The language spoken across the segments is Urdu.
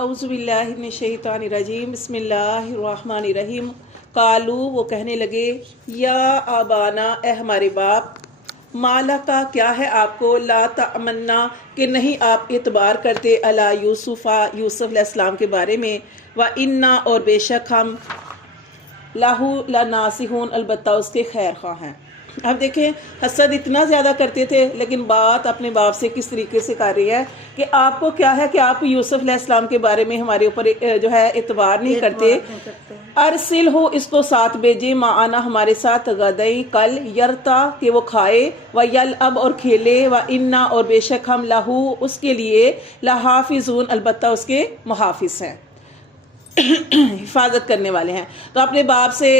اعوذ باللہ من الشیطان الرجیم بسم اللہ الرحمن الرحیم قالو وہ کہنے لگے یا آبانا اے ہمارے باپ مالا کا کیا ہے آپ کو لا تأمنا کہ نہیں آپ اعتبار کرتے علی یوسف علیہ السلام کے بارے میں وَإِنَّا اور بے شک ہم لہو لناصحون البتہ اس کے خیر خواہ ہیں۔ اب دیکھیں حسد اتنا زیادہ کرتے تھے لیکن بات اپنے باپ سے کس طریقے سے کر رہی ہے کہ آپ کو کیا ہے کہ آپ یوسف علیہ السلام کے بارے میں ہمارے اوپر جو ہے اعتبار نہیں کرتے۔ ارسل ہو اس کو ساتھ بھیجے معانا ہمارے ساتھ غدئی کل یرتا کہ وہ کھائے ویلعب اور کھیلے وانا اور بے شک ہم لہو اس کے لیے لحافظون البتہ اس کے محافظ ہیں، حفاظت کرنے والے ہیں۔ تو اپنے باپ سے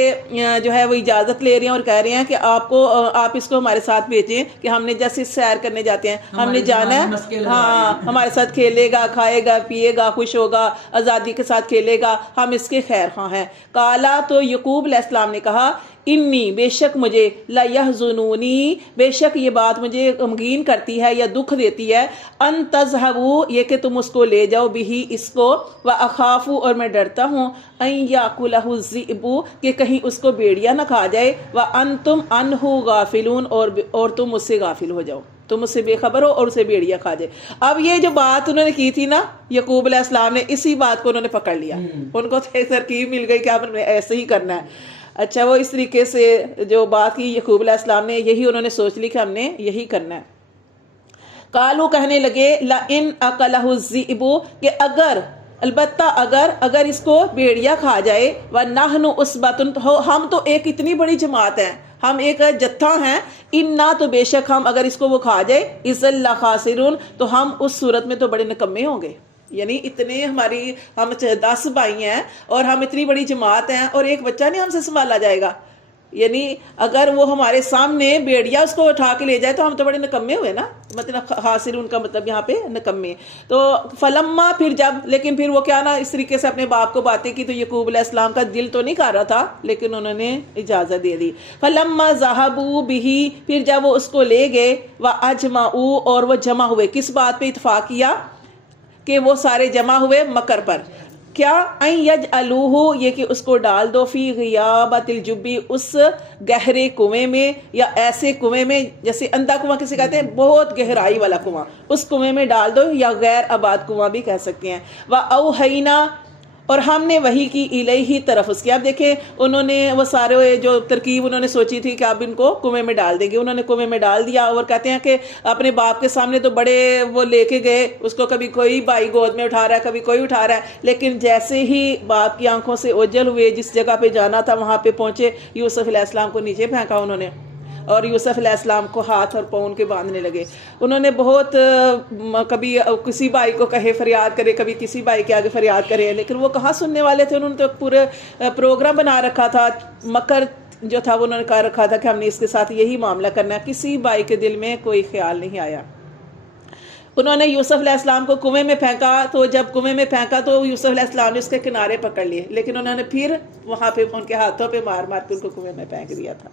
جو ہے وہ اجازت لے رہے ہیں اور کہہ رہے ہیں کہ آپ اس کو ہمارے ساتھ بھیجیں کہ ہم نے جیسے سیر کرنے جاتے ہیں ہم نے جانا ہے، ہاں ہمارے ساتھ کھیلے گا کھائے گا پیے گا خوش ہوگا آزادی کے ساتھ کھیلے گا، ہم اس کے خیر خواہ ہیں۔ کالا تو یعقوب علیہ السلام نے کہا انی بے شک مجھے لیحزنونی بے شک یہ بات مجھے غمگین کرتی ہے یا دکھ دیتی ہے ان تذہبوا یہ کہ تم اس کو لے جاؤ بھی اس کو واخاف اور میں ڈرتا ہوں ان یاکلہ الذئب کہ کہیں اس کو بھیڑیا نہ کھا جائے وانتم عنہ غافلون اور تم اس سے غافل ہو جاؤ، تم اس سے بے خبر ہو اور اسے بھیڑیا کھا جائے۔ اب یہ جو بات انہوں نے کی تھی نا یعقوب علیہ السلام نے اسی بات کو انہوں نے پکڑ لیا، ان کو ترکیب مل گئی کہ آپ نے ایسے ہی کرنا ہے۔ اچھا وہ اس طریقے سے جو بات کی یعقوب علیہ السلام نے یہی انہوں نے سوچ لی کہ ہم نے یہی کرنا ہے۔ قالو کہنے لگے لئن اکلہ الذئب کہ البتہ اگر اس کو بھیڑیا کھا جائے ونحن عصبۃ ہم تو ایک اتنی بڑی جماعت ہیں، ہم ایک جتھا ہیں، انا تو بے شک ہم اگر اس کو وہ کھا جائے اذا لخاسرون تو ہم اس صورت میں تو بڑے نکمے ہوں گے۔ یعنی اتنے ہم 10 بھائی ہیں اور ہم اتنی بڑی جماعت ہیں اور ایک بچہ نہیں ہم سے سنبھالا جائے گا، یعنی اگر وہ ہمارے سامنے بیڑیا اس کو اٹھا کے لے جائے تو ہم تو بڑے نکمے ہوئے نا، مطلب خاسرون کا مطلب یہاں پہ نکمے۔ تو فلما لیکن پھر وہ کیا نا اس طریقے سے اپنے باپ کو باتیں کی تو یعقوب علیہ السلام کا دل تو نہیں کر رہا تھا لیکن انہوں نے اجازت دے دی۔ فلما ذهبوا به پھر جب وہ اس کو لے گئے واجمعوا اور وہ جمع ہوئے، کس بات پہ اتفاق کیا کہ وہ سارے جمع ہوئے مکر پر، کیا ان یجعلوہ یہ کہ اس کو ڈال دو فی غیابت الجبی اس گہرے کنویں میں یا ایسے کنویں میں جیسے اندھا کنواں کسے کہتے ہیں بہت گہرائی والا کنواں، اس کنویں میں ڈال دو یا غیر آباد کنواں بھی کہہ سکتے ہیں۔ وَأَوْحَيْنَا اور ہم نے وحی کی الیہ طرف اس کی۔ اب دیکھیں انہوں نے وہ سارے جو ترکیب انہوں نے سوچی تھی کہ اب ان کو کنویں میں ڈال دیں گے، انہوں نے کنویں میں ڈال دیا اور کہتے ہیں کہ اپنے باپ کے سامنے تو بڑے وہ لے کے گئے اس کو، کبھی کوئی بھائی گود میں اٹھا رہا ہے کبھی کوئی اٹھا رہا ہے، لیکن جیسے ہی باپ کی آنکھوں سے اوجھل ہوئے جس جگہ پہ جانا تھا وہاں پہ پہنچے یوسف علیہ السلام کو نیچے پھینکا انہوں نے اور یوسف علیہ السلام کو ہاتھ اور پاؤں کے باندھنے لگے۔ انہوں نے بہت کبھی کسی بھائی کو کہے فریاد کرے کبھی کسی بھائی کے آگے فریاد کرے، لیکن وہ کہاں سننے والے تھے، انہوں نے تو پورے پروگرام بنا رکھا تھا، مکر جو تھا وہ انہوں نے کہا رکھا تھا کہ ہم نے اس کے ساتھ یہی معاملہ کرنا ہے، کسی بھائی کے دل میں کوئی خیال نہیں آیا۔ انہوں نے یوسف علیہ السلام کو کنویں میں پھینکا تو جب کنویں میں پھینکا تو یوسف علیہ السلام نے اس کے کنارے پکڑ لیے، لیکن انہوں نے پھر وہاں پہ ان کے ہاتھوں پہ مار مار کے ان کو کنویں میں پھینک دیا تھا۔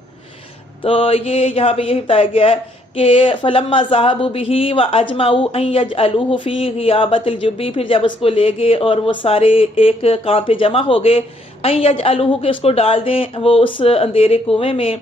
تو یہ یہاں پہ یہی بتایا گیا ہے کہ فلما ذهبوا به واجمعوا ان يجعلوه في غيابة الجب پھر جب اس کو لے گئے اور وہ سارے ایک کام پہ جمع ہو گئے ان يجعلوه کہ اس کو ڈال دیں وہ اس اندھیرے کنویں میں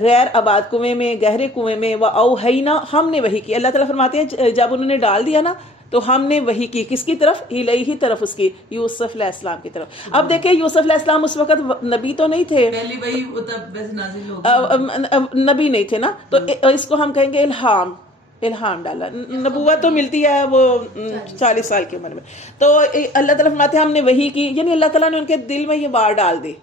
غیر آباد کنویں میں گہرے کنویں میں واوحینا ہم نے وحی کی۔ اللہ تعالیٰ فرماتے ہیں جب انہوں نے ڈال دیا نا تو ہم نے وحی کی کس کی طرف الیہ طرف اس کی یوسف علیہ السلام کی طرف۔ اب دیکھیں یوسف علیہ السلام اس وقت نبی تو نہیں تھے، پہلی وحی تب ویسے نازل ہو نبی نہیں تھے نا، تو اس کو ہم کہیں گے الہام ڈالا۔ نبوت تو ملتی ہے وہ 40 سال کی عمر میں، تو اللہ تعالیٰ فرماتے ہیں ہم نے وحی کی، یعنی اللہ تعالیٰ نے ان کے دل میں یہ بات ڈال دی،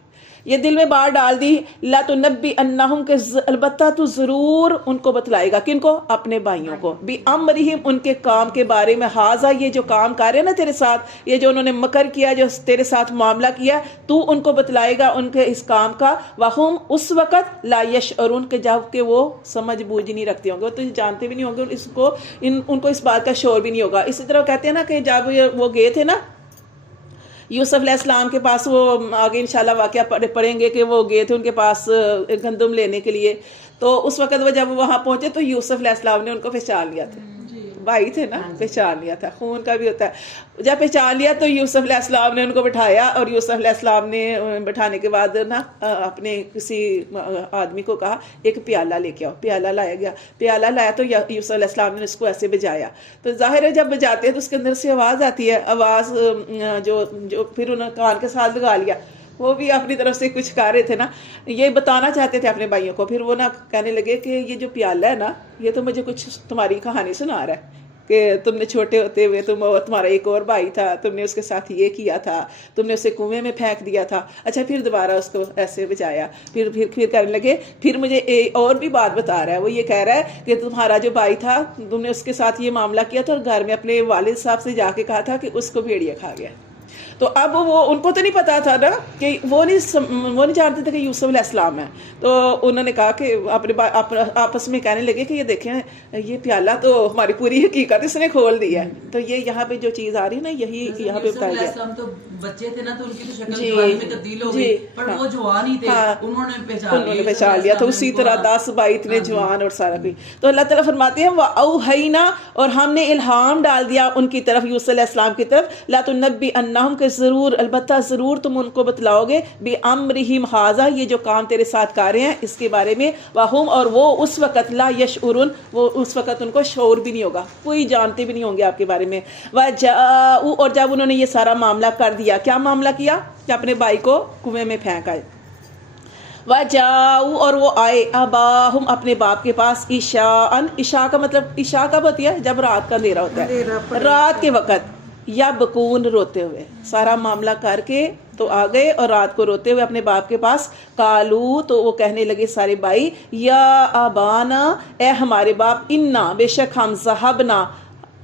یہ دل میں بات ڈال دی لَتُنَبِّئَنَّهُمْ کہ البتہ تو ضرور ان کو بتلائے گا، کن کو؟ اپنے بھائیوں کو، بِأَمْرِهِمْ ان کے کام کے بارے میں، ہاذا یہ جو کام کر رہے ہیں نا تیرے ساتھ، یہ جو انہوں نے مکر کیا جو تیرے ساتھ معاملہ کیا تو ان کو بتلائے گا ان کے اس کام کا، وَهُمْ اس وقت لَا يَشْعُرُونَ کہ جب کہ وہ سمجھ بوجھ نہیں رکھتے ہوں گے، وہ تو جانتے بھی نہیں ہوں گے اس کو، ان کو اس بات کا شعور بھی نہیں ہوگا۔ اسی طرح کہتے ہیں نا کہ جب وہ گئے تھے نا یوسف علیہ السلام کے پاس، وہ آگے انشاءاللہ واقعہ پڑھیں گے کہ وہ گئے تھے ان کے پاس گندم لینے کے لیے، تو اس وقت وہ جب وہاں پہنچے تو یوسف علیہ السلام نے ان کو پہچان لیا تھا، بھائی تھے نا, پہچان لیا تھا, خون کا بھی ہوتا ہے. جب پہچان لیا تو یوسف علیہ السلام نے ان کو بٹھایا, اور یوسف علیہ السلام نے بٹھانے کے بعد نا اپنے کسی آدمی کو کہا ایک پیالہ لے کے آؤ. پیالہ لایا گیا, پیالہ لایا تو یوسف علیہ السلام نے اس کو ایسے بجایا. تو ظاہر ہے جب بجاتے ہیں تو اس کے اندر سے آواز آتی ہے, آواز جو پھر انہوں نے کان کے ساتھ لگا لیا. وہ بھی اپنی طرف سے کچھ کہہ رہے تھے نا, یہ بتانا چاہتے تھے اپنے بھائیوں کو. پھر وہ نا کہنے لگے کہ یہ جو پیالہ ہے نا, یہ تو مجھے کچھ تمہاری کہانی سنا رہا ہے کہ تم نے چھوٹے ہوتے ہوئے تمہارا ایک اور بھائی تھا, تم نے اس کے ساتھ یہ کیا تھا, تم نے اسے کنویں میں پھینک دیا تھا. اچھا پھر دوبارہ اس کو ایسے بچایا. پھر کہنے لگے پھر مجھے اور بھی بات بتا رہا ہے. وہ یہ کہہ رہا ہے کہ تمہارا جو بھائی تھا تم نے اس کے ساتھ یہ معاملہ کیا تھا, اور گھر میں اپنے والد صاحب سے جا کے کہا تھا کہ اس کو بھیڑیا کھا گیا. تو اب وہ ان کو تو نہیں پتا تھا نا کہ وہ نہیں جانتے تھے کہ یوسف علیہ السلام ہے. تو انہوں نے کہا کہ اپنے آپس میں کہنے لگے کہ یہ دیکھیں یہ پیالہ تو ہماری پوری حقیقت اس نے کھول دی ہے. تو یہ یہاں پہ جو چیز آ رہی ہے نا یہی یہاں پہ بتایا گیا. السلام تو بچے تھے نا, تو ان کی تو شکل جوانی میں تبدیل ہو گئی, پر وہ جوان ہی تھے, انہوں نے پہچان لیا. تو اسی طرح 10 بھائی اتنے جوان اور سارا کوئی. تو اللہ تعالیٰ فرماتے ہیں وَأَوْحَيْنَا, اور ہم نے الہام ڈال دیا ان کی طرف, یوسف علیہ السلام کی طرف, لَا تُنَبِّئَنَّهُمْ, کہ ضرور البتہ ضرور تم ان کو بتلاؤ گے, بِأَمْرِهِمْ هَذَا, یہ جو کام تیرے ساتھ کر رہے ہیں اس کے بارے میں, وَهُمْ, اور وہ اس وقت لَا يَشْعُرُونَ, وہ اس وقت ان کو شعور بھی نہیں ہوگا, کوئی جانتے بھی نہیں ہوں گے آپ کے بارے میں. وَجَاءُوا, اور جب انہوں نے یہ سارا معاملہ کر دیا, کیا معاملہ کیا کہ اپنے بھائی کو کنویں میں پھینک آئے. وَجَاءُوا, اور وہ آئے, أَبَاهُمْ, اپنے باپ کے پاس, عشاءً, عشاء کا مطلب عشاء کب ہوتی ہے جب رات کا اندھیرا ہوتا ہے, رات کے وقت, یبکون, روتے ہوئے. سارا معاملہ کر کے تو آ گئے اور رات کو روتے ہوئے اپنے باپ کے پاس. قالو, تو وہ کہنے لگے سارے بھائی, یا ابانا, اے ہمارے باپ, انا, بے شک ہم, ذہبنا,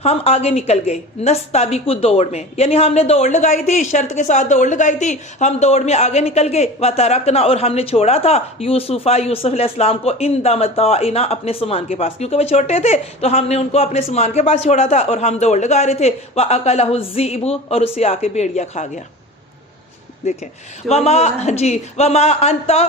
ہم آگے نکل گئے, نستبقو, دوڑ میں, یعنی ہم نے دوڑ لگائی تھی, شرط کے ساتھ دوڑ لگائی تھی, ہم دوڑ میں آگے نکل گئے. وترکنا, اور ہم نے چھوڑا تھا, یوسف علیہ السلام کو, عند متاعنا, اپنے سامان کے پاس, کیونکہ وہ چھوٹے تھے تو ہم نے ان کو اپنے سامان کے پاس چھوڑا تھا اور ہم دوڑ لگا رہے تھے. وَأَكَلَهُ الذِّئْبُ, اور اسے آ کے بھیڑیا کھا گیا. دیکھیں وما انتا,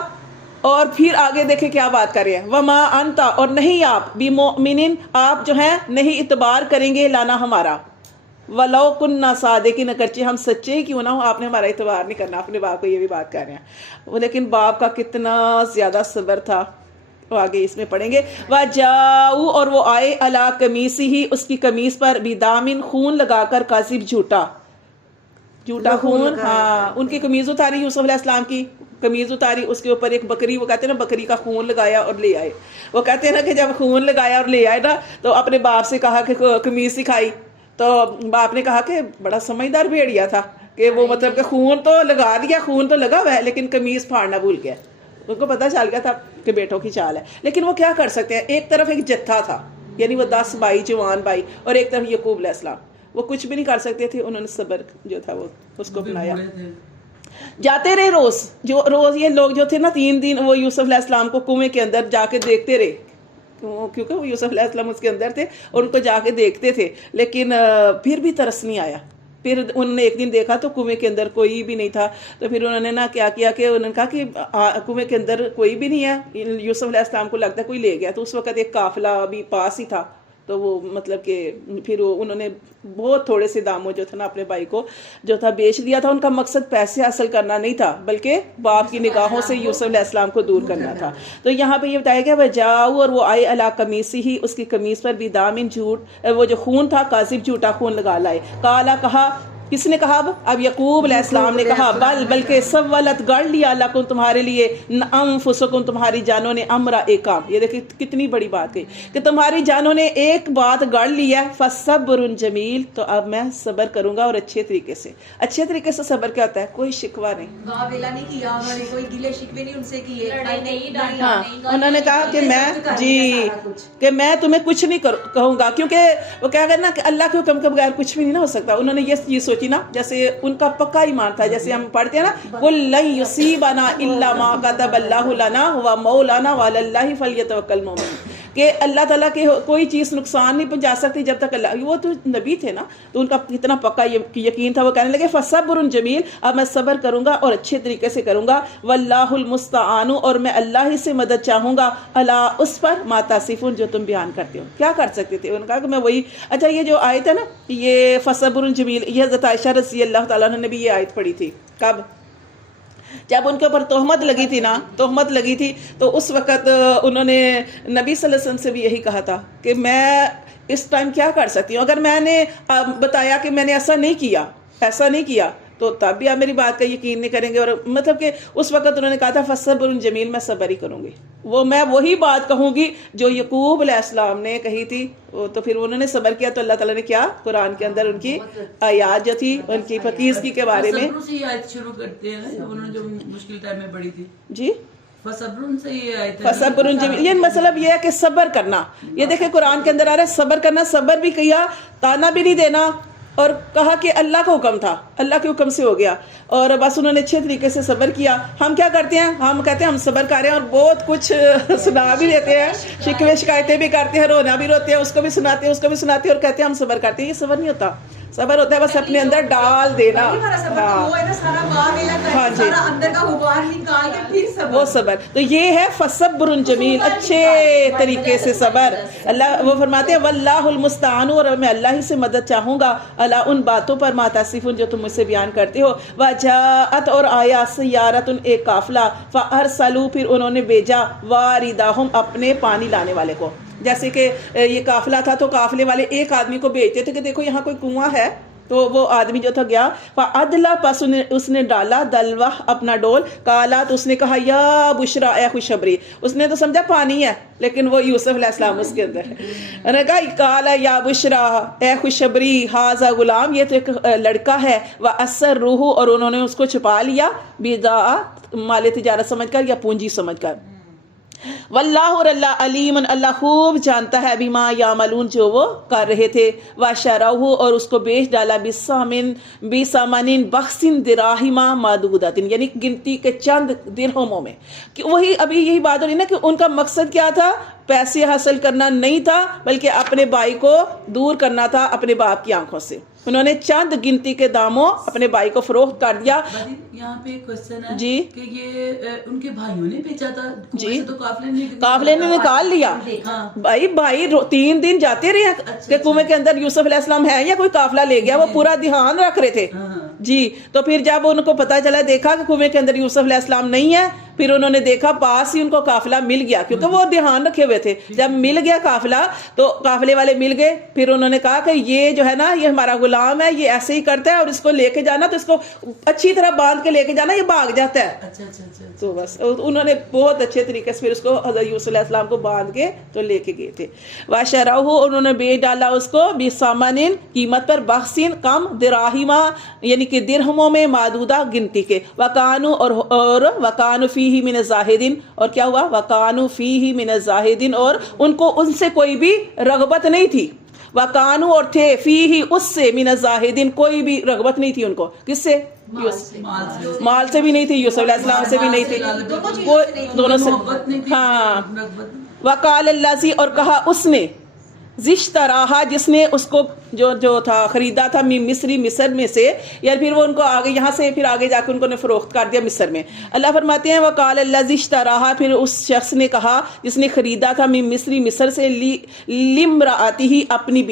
اور پھر آگے دیکھیں کیا بات کر رہے ہیں. وما انتا, اور نہیں آپ, بمؤمن, آپ جو ہیں نہیں اعتبار کریں گے لانا ہمارا, ولو کننا صادقین, اگرچہ ہم سچے ہی کیوں نہ ہو, آپ نے ہمارا اعتبار نہیں کرنا. اپنے باپ کو یہ بھی بات کر رہے ہیں, لیکن باپ کا کتنا زیادہ صبر تھا, وہ آگے اس میں پڑھیں گے. وَجَاءُوا, اور وہ آئے, عَلَىٰ قَمِيصِهِ, اس کی قمیص پر, بِدَامٍ, خون لگا کر, کاذب, جھوٹا خون. ہاں, ان کی قمیض اتاری, یوسف علیہ السلام کی قمیض اتاری, اس کے اوپر ایک بکری, وہ کہتے ہیں نا بکری کا خون لگایا اور لے آئے. وہ کہتے ہیں نا کہ جب خون لگایا اور لے آئے نا, تو اپنے باپ سے کہا کہ قمیض سکھائی, تو باپ نے کہا کہ بڑا سمجھدار بھیڑیا تھا کہ وہ مطلب کہ خون تو لگا دیا, خون تو لگا ہوا ہے, لیکن قمیض پھاڑنا بھول گیا. ان کو پتہ چل گیا تھا کہ بیٹوں کی چال ہے, لیکن وہ کیا کر سکتے ہیں. ایک طرف ایک جتھا تھا, یعنی وہ 10 بھائی, جوان بھائی, اور ایک طرف یعقوب علیہ السلام, وہ کچھ بھی نہیں کر سکتے تھے. انہوں نے صبر جو تھا وہ اس کو اپنایا. جاتے رہے روز یہ لوگ جو تھے نا 3 دن, وہ یوسف علیہ السلام کو کنویں کے اندر جا کے دیکھتے رہے, کیونکہ وہ یوسف علیہ السلام اس کے اندر تھے, اور ان کو جا کے دیکھتے تھے, لیکن پھر بھی ترس نہیں آیا. پھر انہوں نے ایک دن دیکھا تو کنویں کے اندر کوئی بھی نہیں تھا. تو پھر انہوں نے نا کیا کیا کہ انہوں نے کہا کہ کنویں کے اندر کوئی بھی نہیں ہے. یوسف علیہ السلام کو لگتا ہے کوئی لے گیا. تو اس وقت ایک قافلہ بھی پاس ہی تھا, تو وہ مطلب کہ پھر انہوں نے بہت تھوڑے سے داموں جو تھا نا اپنے بھائی کو جو تھا بیچ دیا تھا. ان کا مقصد پیسے حاصل کرنا نہیں تھا, بلکہ باپ کی نگاہوں سے یوسف علیہ السلام کو دور کرنا تھا. تو یہاں پہ یہ بتایا گیا وجاؤ, اور وہ آئے, علی قمیصہ, اس کی قمیص پر, بدام, جھوٹ, وہ جو خون تھا, کاذب, جھوٹا خون لگا لائے. قالا, کہا, کس نے کہا؟ اب یعقوب علیہ السلام نے کہا, بلکہ سولت, گڑ لیا, لکم, تمہارے لیے, انفسکم, تمہاری جانوں نے, امرا, ایک کام. یہ دیکھیں کتنی بڑی بات کہی کہ تمہاری جانوں نے ایک بات گڑ لی ہے. فصبر جمیل, تو اب میں صبر کروں گا, اور اچھے طریقے سے. اچھے طریقے سے صبر کیا ہوتا ہے؟ کوئی شکوہ نہیں, گاویلا نہیں کیا انہوں نے, کوئی گلے شکوے نہیں ان سے کیے. ہاں, انہوں نے کہا کہ میں تمہیں کچھ نہیں کہوں گا, کیونکہ وہ کیا کرنا کہ اللہ کے حکم کے بغیر کچھ بھی نہیں نہ ہو سکتا. انہوں نے یہ چیز سوچی نا, جیسے ان کا پکا ایمان تھا, جیسے ہم پڑھتے ہیں نا, قل لن یصیبنا الا ما كتب اللہ لنا هو مولانا وعلى اللہ فلیتوکل المؤمنون, کہ اللہ تعالیٰ کے کوئی چیز نقصان نہیں پہنچا سکتی جب تک اللہ، وہ تو نبی تھے نا، تو ان کا کتنا پکا یقین تھا. وہ کہنے لگے فصبر جمیل، اب میں صبر کروں گا اور اچھے طریقے سے کروں گا. واللہ المستعان، اور میں اللہ ہی سے مدد چاہوں گا، اللہ اس پر ما تصفون، جو تم بیان کرتے ہو. کیا کر سکتے تھے؟ انہوں نے کہا کہ میں وہی. اچھا یہ جو آیت ہے نا، یہ فصبر جمیل، یہ حضرت عائشہ رضی اللہ تعالیٰ عنہ نے بھی یہ آیت پڑھی تھی. کب؟ جب ان کے اوپر تہمت لگی تھی نا، تہمت لگی تھی، تو اس وقت انہوں نے نبی صلی اللہ علیہ وسلم سے بھی یہی کہا تھا کہ میں اس ٹائم کیا کر سکتی ہوں، اگر میں نے بتایا کہ میں نے ایسا نہیں کیا تو تب بھی آپ میری بات کا یقین نہیں کریں گے. اور مطلب کہ اس وقت انہوں نے کہا تھا فصبر جمیل، میں صبر ہی کروں گی، وہ میں وہی بات کہوں گی جو یعقوب علیہ السلام نے کہی تھی. تو پھر انہوں نے صبر کیا تو اللہ تعالیٰ نے کیا، قرآن کے اندر ان کی آیات جو تھی ان کی پاکیزگی کے بارے میں. صبر سے یہ آیت شروع کرتے ہیں نا، انہوں نے جو مشکل ٹائم میں پڑھی تھی. جی فصبر سے یہ آیت ہے، فصبر جمیل، یہ مطلب یہ ہے کہ صبر کرنا. یہ دیکھیں قرآن کے اندر آ رہا ہے صبر کرنا، صبر بھی کیا، تانا بھی نہیں دینا، اور کہا کہ اللہ کا حکم تھا، اللہ کے حکم سے ہو گیا. اور بس انہوں نے اچھے طریقے سے صبر کیا. ہم کیا کرتے ہیں؟ ہم کہتے ہیں ہم صبر کر رہے ہیں اور بہت کچھ سنا بھی دیتے ہیں، شکوے شکایتیں بھی کرتے ہیں، رونا بھی روتے ہیں، اس کو بھی سناتے ہیں، اس کو بھی سناتے ہیں، اور کہتے ہیں ہم صبر کرتے ہیں. یہ صبر نہیں ہوتا. صبر ہوتا ہے بس اپنے اندر ڈال دینا. ہاں جی، وہ صبر. تو یہ ہے فصبر جمیل، اچھے طریقے سے صبر. اللہ وہ فرماتے ہیں واللہ المستعان، اور میں اللہ ہی سے مدد چاہوں گا، اللہ ان باتوں پر ما تصفون جو تم مجھ سے بیان کرتے ہو. وجاءت، اور آیا سیارۃ، ایک قافلہ، فارسلوا، پھر انہوں نے بھیجا، واردہم، اپنے پانی لانے والے کو. جیسے کہ یہ قافلہ تھا تو قافلے والے ایک آدمی کو بھیجتے تھے کہ دیکھو یہاں کوئی کنواں ہے، تو وہ آدمی جو تھا گیا، فَأَدْلَا، پس اس نے ڈالا، دلوہ، اپنا ڈول، قالت، اس نے کہا یا بشرا، اے خوشخبری. اس نے تو سمجھا پانی ہے، لیکن وہ یوسف علیہ السلام اس کے اندر ہے. انہوں نے کہا قال یا بشرا، اے خوشخبری، ھذا غلام، یہ تو ایک لڑکا ہے، وَأَسَرُّوهُ، اور انہوں نے اس کو چھپا لیا، بِضَاعَۃ، مال تجارت سمجھ کر یا پونجی سمجھ کر. واللہ، اور اللہ، علیم، اللہ خوب جانتا ہے، بما یعملون، جو وہ کر رہے تھے. وشروہ، اور اس کو بیچ ڈالا، بثمن بخس دراہم معدودۃ، یعنی گنتی کے چند درہموں میں. کہ وہی ابھی یہی بات ہو رہی نا کہ ان کا مقصد کیا تھا؟ پیسے حاصل کرنا نہیں تھا، بلکہ اپنے بھائی کو دور کرنا تھا اپنے باپ کی آنکھوں سے. انہوں نے چند گنتی کے داموں اپنے بھائی کو فروخت کر دیا. یہاں پہ ایک کوسچن ہے جی کہ یہ ان کے بھائیوں نے بیچا تھا جی، تو قافلے نے نکال لیا. بھائی 3 دن جاتے رہے کہ کنویں کے اندر یوسف علیہ السلام ہے یا کوئی قافلہ لے گیا، وہ پورا دھیان رکھ رہے تھے. جی تو پھر جب ان کو پتا چلا، دیکھا کہ کنویں کے اندر یوسف علیہ السلام نہیں ہے، پھر انہوں نے دیکھا پاس ہی ان کو قافلہ مل گیا، کیونکہ وہ دھیان رکھے ہوئے تھے. جب مل گیا قافلہ تو قافلے والے مل گئے. پھر انہوں نے کہا کہ یہ جو ہے نا، یہ ہمارا غلام ہے، یہ ایسے ہی کرتا ہے، اور اس کو لے کے جانا تو اس کو اچھی طرح باندھ کے لے کے جانا، یہ بھاگ جاتا ہے. تو بس انہوں نے بہت اچھے طریقے سے پھر اس کو حضرت یوسف علیہ السلام کو باندھ کے تو لے کے گئے تھے. وشروہ، انہوں نے بیچ ڈالا اس کو، بثمن، قیمت پر، بخسن، کم، دراہم، یعنی کہ درہموں میں، معدودہ، گنتی کے. وکانو، اور وکانو فیہ من الزاہدین، اور کیا ہوا؟ وکانو فیہ من الزاہدین، اور ان کو ان سے کوئی بھی رغبت نہیں تھی. وکانو، اور تھے، فیہ، اس سے، من الزاہدین، کوئی بھی رغبت نہیں تھی ان کو. کس سے؟ مال سے بھی نہیں تھی، یوسف علیہ السلام سے بھی نہیں تھی، دونوں سے. ہاں. وقال الذی، اور کہا اس نے، اشتراہا، جس نے اس کو جو تھا خریدا تھا، مصر میں سے، یا پھر وہ ان کو آگے یہاں سے پھر آگے جا کے ان کو نے فروخت کر دیا مصر میں. اللہ فرماتے ہیں وقال الذی اشتراہا، پھر اس شخص نے کہا جس نے خریدا تھا، مصر سے، لامرأتہ، اپنی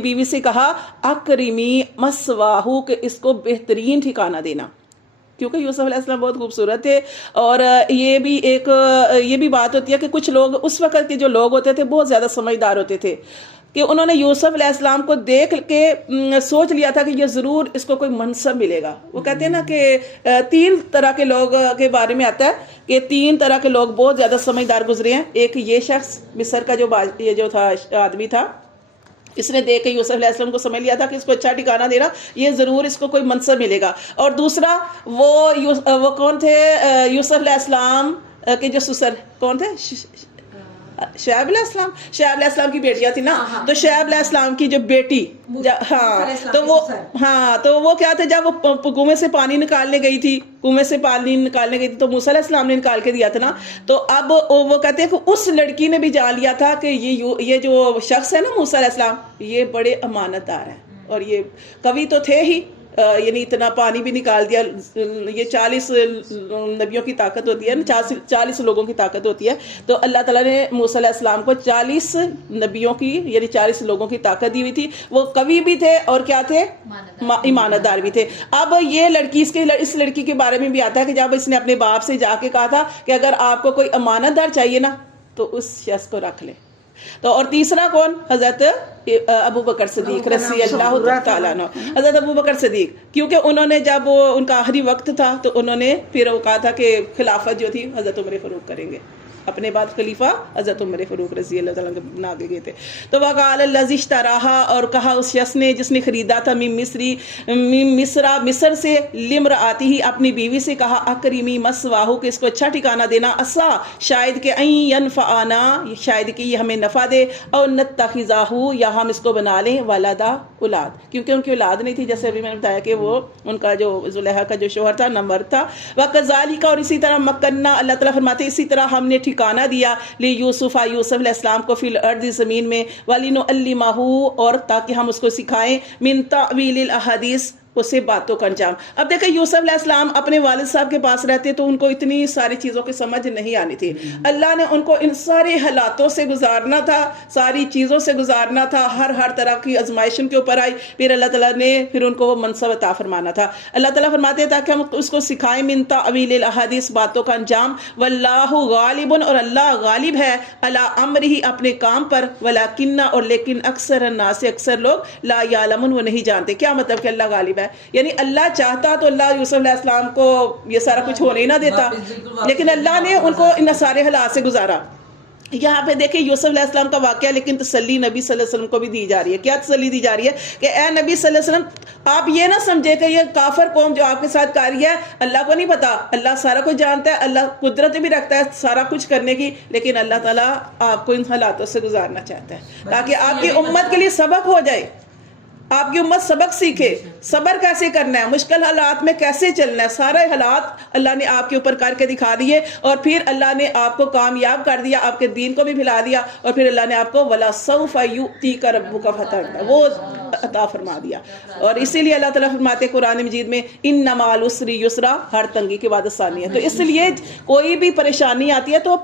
بیوی سے کہا، اکرمی مثواہ، کہ اس کو بہترین ٹھکانہ دینا، کیونکہ یوسف علیہ السلام بہت خوبصورت تھے. اور یہ بھی بات ہوتی ہے کہ کچھ لوگ اس وقت کے جو لوگ ہوتے تھے بہت زیادہ سمجھدار ہوتے تھے، کہ انہوں نے یوسف علیہ السلام کو دیکھ کے سوچ لیا تھا کہ یہ ضرور اس کو کوئی منصب ملے گا. وہ کہتے ہیں نا کہ 3 طرح کے لوگ کے بارے میں آتا ہے کہ 3 طرح کے لوگ بہت زیادہ سمجھدار گزرے ہیں. ایک یہ شخص مصر کا یہ جو تھا آدمی تھا، اس نے دیکھ کے یوسف علیہ السلام کو سمجھ لیا تھا کہ اس کو اچھا ٹھکانہ دینا، یہ ضرور اس کو کوئی منصب ملے گا. اور دوسرا وہ کون تھے؟ یوسف علیہ السلام کے جو سسر کون تھے؟ شعیب علیہ السلام کی بیٹیاں تھی نا, تو شعیب علیہ السلام کی جو بیٹی تو وہ کیا تھا, جب وہ کنویں سے پانی نکالنے گئی تھی تو موسیٰ علیہ السلام نے نکال کے دیا تھا نا, تو اب وہ کہتے ہیں کہ اس لڑکی نے بھی جان لیا تھا کہ یہ جو شخص ہے نا موسیٰ علیہ السلام, یہ بڑے امانت دار ہیں, اور یہ قوی تو تھے ہی, یعنی اتنا پانی بھی نکال دیا. یہ 40 نبیوں کی طاقت ہوتی ہے, 40 لوگوں کی طاقت ہوتی ہے, تو اللہ تعالیٰ نے موسیٰ علیہ السلام کو 40 نبیوں کی یعنی 40 لوگوں کی طاقت دی ہوئی تھی. وہ قوی بھی تھے اور کیا تھے, ایمانت دار بھی تھے. اب یہ لڑکی اس لڑکی کے بارے میں بھی آتا ہے کہ جب اس نے اپنے باپ سے جا کے کہا تھا کہ اگر آپ کو کوئی امانت دار چاہیے نا تو اس شخص کو رکھ لے. تو اور تیسرا کون, حضرت ابو بکر صدیق رضی اللہ تعالیٰ عنہ. حضرت ابو بکر صدیق, کیونکہ انہوں نے جب ان کا آخری وقت تھا تو انہوں نے پھر وہ کہا تھا کہ خلافت جو تھی حضرت عمر فاروق کریں گے, اپنے بعد خلیفہ حضرت عمر فاروق رضی اللہ تعالیٰ کے بنا دے گئے تھے. تو وقال الذی اشتراھا, اور کہا اس شخص نے جس نے خریدا تھا مصر سے, لامرأتہ اپنی بیوی سے کہا, اکرمی مثواہ کہ اس کو اچھا ٹھکانہ دینا, عسیٰ شاید کہ ان ینفعنا شاید کہ یہ ہمیں نفع دے, اور نتخذہ یا ہم اس کو بنا لیں ولدا اولاد, کیونکہ ان کی اولاد نہیں تھی, جیسے ابھی میں نے بتایا کہ وہ ان کا جو زلیخا کا جو شوہر تھا نہ مرد تھا. وکذالک, اور اسی طرح مکننا, اللہ تعالیٰ فرماتے اسی طرح ہم نے ٹھکانہ دیا یوسف علیہ السلام کو فی الارض زمین میں, ولنعلمہ, اور تاکہ ہم اس کو سکھائیں من تأویل الاحادیث, اسے باتوں کا انجام. اب دیکھیں یوسف علیہ السلام اپنے والد صاحب کے پاس رہتے تو ان کو اتنی ساری چیزوں کی سمجھ نہیں آنی تھی. اللہ نے ان کو ان سارے حالاتوں سے گزارنا تھا, ساری چیزوں سے گزارنا تھا, ہر طرح کی آزمائشن کے اوپر آئی, پھر اللہ تعالیٰ نے پھر ان کو وہ منصب عطا فرمانا تھا. اللہ تعالیٰ فرماتے ہیں تاکہ ہم اس کو سکھائیں من تأویل الاحادیث, باتوں کا انجام, واللہ غالب, اور اللہ غالب ہے, علی امرہ اپنے کام پر, ولکن, اور لیکن اکثر الناس اکثر لوگ لا یعلمون وہ نہیں جانتے. کیا مطلب کہ اللہ غالب ہے, یعنی اللہ چاہتا تو اللہ یوسف علیہ السلام کو یہ سارا کچھ ہونے ہی نہ دیتا, لیکن اللہ نے ان کو ان سارے حالات سے گزارا. یہاں پہ دیکھیں یوسف علیہ السلام کا واقعہ, لیکن تسلی نبی صلی اللہ علیہ وسلم کو بھی دی جا رہی ہے. کیا تسلی دی جا رہی ہے کہ اے نبی صلی اللہ علیہ وسلم, آپ یہ نہ سمجھے کہ یہ کافر قوم جو آپ کے ساتھ کاری ہے اللہ کو نہیں پتا, اللہ سارا کچھ جانتا ہے, اللہ قدرت بھی رکھتا ہے سارا کچھ کرنے کی, لیکن اللہ تعالیٰ آپ کو ان حالاتوں سے گزارنا چاہتا ہے تاکہ آپ کی امت کے لیے سبق ہو جائے, آپ کی امت سبق سیکھے, صبر کیسے کرنا ہے, مشکل حالات میں کیسے چلنا ہے, سارے حالات اللہ نے آپ کے اوپر کر کے دکھا دیے, اور پھر اللہ نے آپ کو کامیاب کر دیا, آپ کے دین کو بھی پھیلا دیا, اور پھر اللہ نے آپ کو وَلَسَوْفَ يُؤْتِيكَ رَبُّكَ فَتَرْضَىٰ وہ عطا فرما دیا. اور اسی لیے اللہ تعالیٰ فرماتے قرآن مجید میں اِنَّ مَعَ الْعُسْرِ يُسْرًا, ہر تنگی کے بعد آسانی ہے. تو اس لیے کوئی بھی پریشانی آتی ہے تو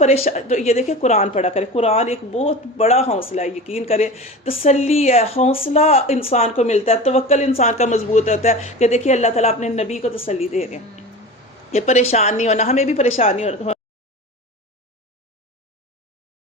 یہ دیکھیں قرآن پڑھا کرے, قرآن ایک بہت بڑا حوصلہ ہے, یقین کرے, تسلی ہے, حوصلہ انسان کو ملتا ہے, توکل انسان کا مضبوط ہوتا ہے کہ دیکھیے اللہ تعالیٰ اپنے نبی کو تسلی دے رہے ہیں, یہ پریشان نہیں ہونا, ہمیں بھی پریشانی